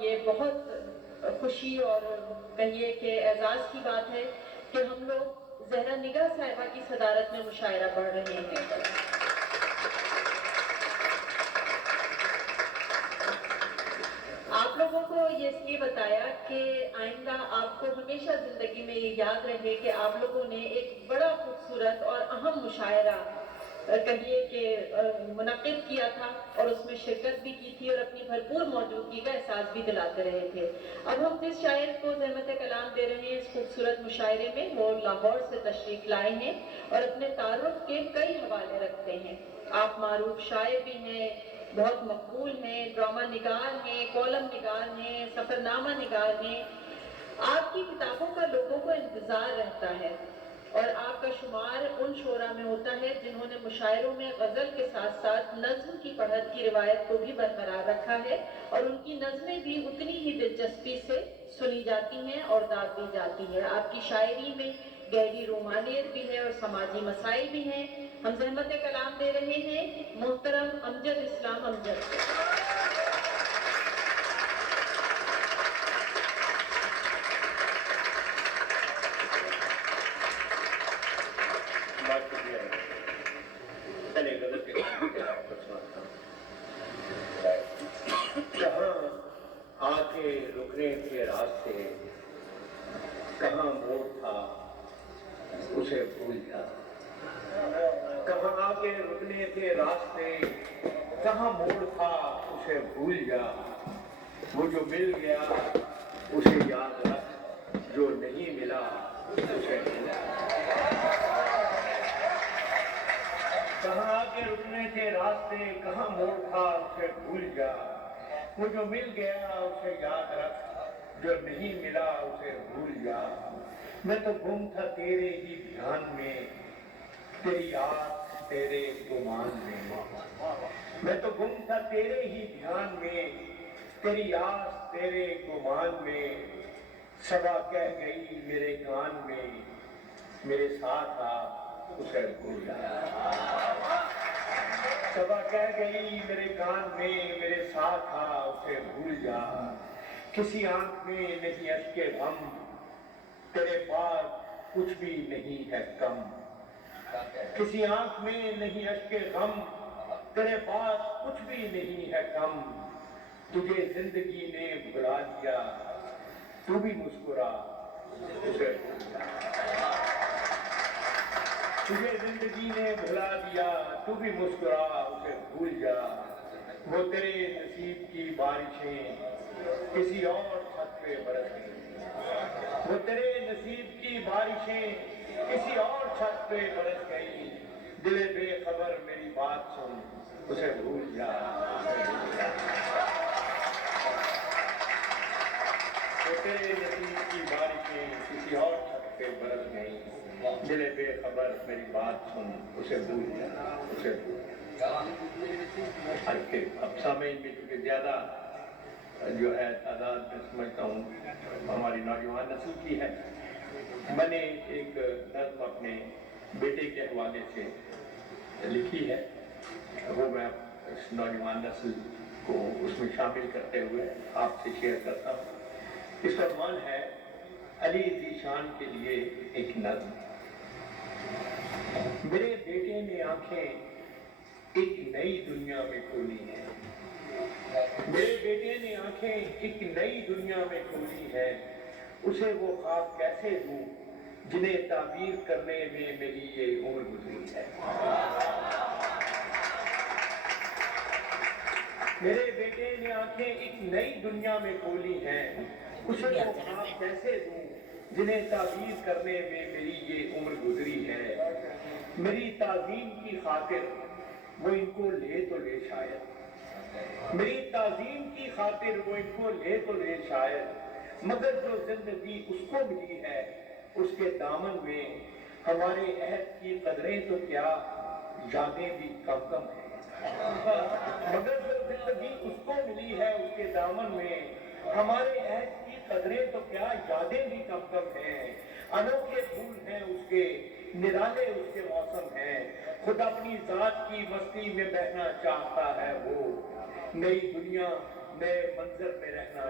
یہ بہت خوشی اور کہیے کہ اعزاز کی بات ہے کہ ہم لوگ زہرا نگاہ صاحبہ کی صدارت میں مشاعرہ پڑھ رہے ہیں۔ آپ لوگوں کو یہ اس لیے بتایا کہ آئندہ آپ کو ہمیشہ زندگی میں یہ یاد رہے کہ آپ لوگوں نے ایک بڑا خوبصورت اور اہم مشاعرہ کہیے کہ منعقد کیا تھا اور اس میں شرکت بھی کی تھی اور اپنی بھرپور موجودگی کا احساس بھی دلاتے رہے تھے۔ اب ہم جس شاعر کو زحمت کلام دے رہے ہیں اس خوبصورت مشاعرے میں، وہ لاہور سے تشریف لائے ہیں اور اپنے تعارف کے کئی حوالے رکھتے ہیں۔ آپ معروف شاعر بھی ہیں، بہت مقبول ہیں، ڈرامہ نگار ہیں، کالم نگار ہیں، سفرنامہ نگار ہیں۔ آپ کی کتابوں کا لوگوں کو انتظار رہتا ہے اور آپ کا شمار ان شعراء میں ہوتا ہے جنہوں نے مشاعروں میں غزل کے ساتھ ساتھ نظم کی پڑھت کی روایت کو بھی برقرار رکھا ہے اور ان کی نظمیں بھی اتنی ہی دلچسپی سے سنی جاتی ہیں اور داد دی جاتی ہے۔ آپ کی شاعری میں گہری روحانیت بھی ہے اور سماجی مسائل بھی ہیں۔ ہم زحمت کلام دے رہے ہیں محترم امجد اسلام امجد کو۔ کہاں آ کے رکنے کے راستے، کہاں موڑ تھا اسے بھول جا۔ کہاں آ کے رکنے کے راستے، کہاں موڑ تھا اسے بھول جا۔ وہ جو مل گیا اسے یاد رکھ، جو نہیں ملا اسے بھول جا۔ کہاں آ کے رکنے کے راستے، کہاں موڑ تھا اسے بھول جا۔ وہ جو مل گیا اسے یاد رکھ، جو نہیں ملا اسے بھول جا۔ میں تو گم تھا تیرے ہی دھیان میں، تیری آس تیرے گمان میں۔ میں تو گم تھا تیرے ہی دھیان میں، تیری آس تیرے گمان میں۔ صبا کہہ گئی میرے کان میں، میرے ساتھ آ اسے بھول جا۔ صبا کہہ گئی میرے کان میں، میرے ساتھ آ اسے بھول جا۔ کسی آنکھ میں نہیں اشک غم، تیرے پاس کچھ بھی نہیں ہے کم۔ کسی آنکھ میں نہیں اشک غم، تیرے پاس کچھ بھی نہیں ہے کم۔ تجھے زندگی نے بھلا دیا، تو بھی مسکرا اسے بھول جا۔ تجھے زندگی نے بھلا دیا، تو بھی مسکرا اسے بھول جا۔ وہ تیرے نصیب کی بارشیں کسی اور چھت پہ برس گئی۔ وہ تیرے نصیب کی بارشیں کسی اور چھت پہ برس گئی۔ دل بے خبر میری بات سن اسے بھول جا۔ وہ تیرے نصیب کی بارشیں کسی اور چھت پہ برس گئی۔ دل بے خبر میری بات سن اسے بھول جا، اسے بھول جا۔ اب سامعین میں چونکہ زیادہ جو ہے تعداد میں سمجھتا ہوں ہماری نوجوان نسل کی ہے، میں نے ایک نظم اپنے بیٹے کے حوالے سے لکھی ہے، وہ میں اس نوجوان نسل کو اس میں شامل کرتے ہوئے آپ سے شیئر کرتا ہوں۔ اس کا عنوان ہے علی ذیشان کے لیے ایک نظم۔ میرے بیٹے نے آنکھیں ایک نئی دنیا میں کھولی ہیں۔ میرے بیٹے نے آنکھیں ایک نئی دنیا میں کھولی ہیں۔ اسے وہ خواب کیسے دوں جنہیں تعبیر کرنے میں میری یہ عمر گزری ہے۔ میرے بیٹے نے آنکھیں ایک نئی دنیا میں کھولی ہیں۔ اسے وہ خواب کیسے دوں جنہیں تعبیر کرنے میں میری یہ عمر گزری ہے۔ میری تعظیم کی خاطر وہ ان کو لے تو لے شاید، میری تعظیم کی خاطر وہ ان کو لے تو لے شاید، مگر جو زندگی اس کو ملی ہے اس کے دامن میں ہمارے عہد کی قدریں تو کیا، یادیں بھی کم کم ہیں۔ مگر جو زندگی اس کو ملی ہے اس کے دامن میں ہمارے عہد کی قدریں تو کیا، یادیں بھی کم کم ہیں۔ انوکھے پھول ہیں اس کے، نرالے اس کے موسم ہیں، خود اپنی ذات کی مستی میں بہنا چاہتا ہے وہ، نئی دنیا نئے منظر میں رہنا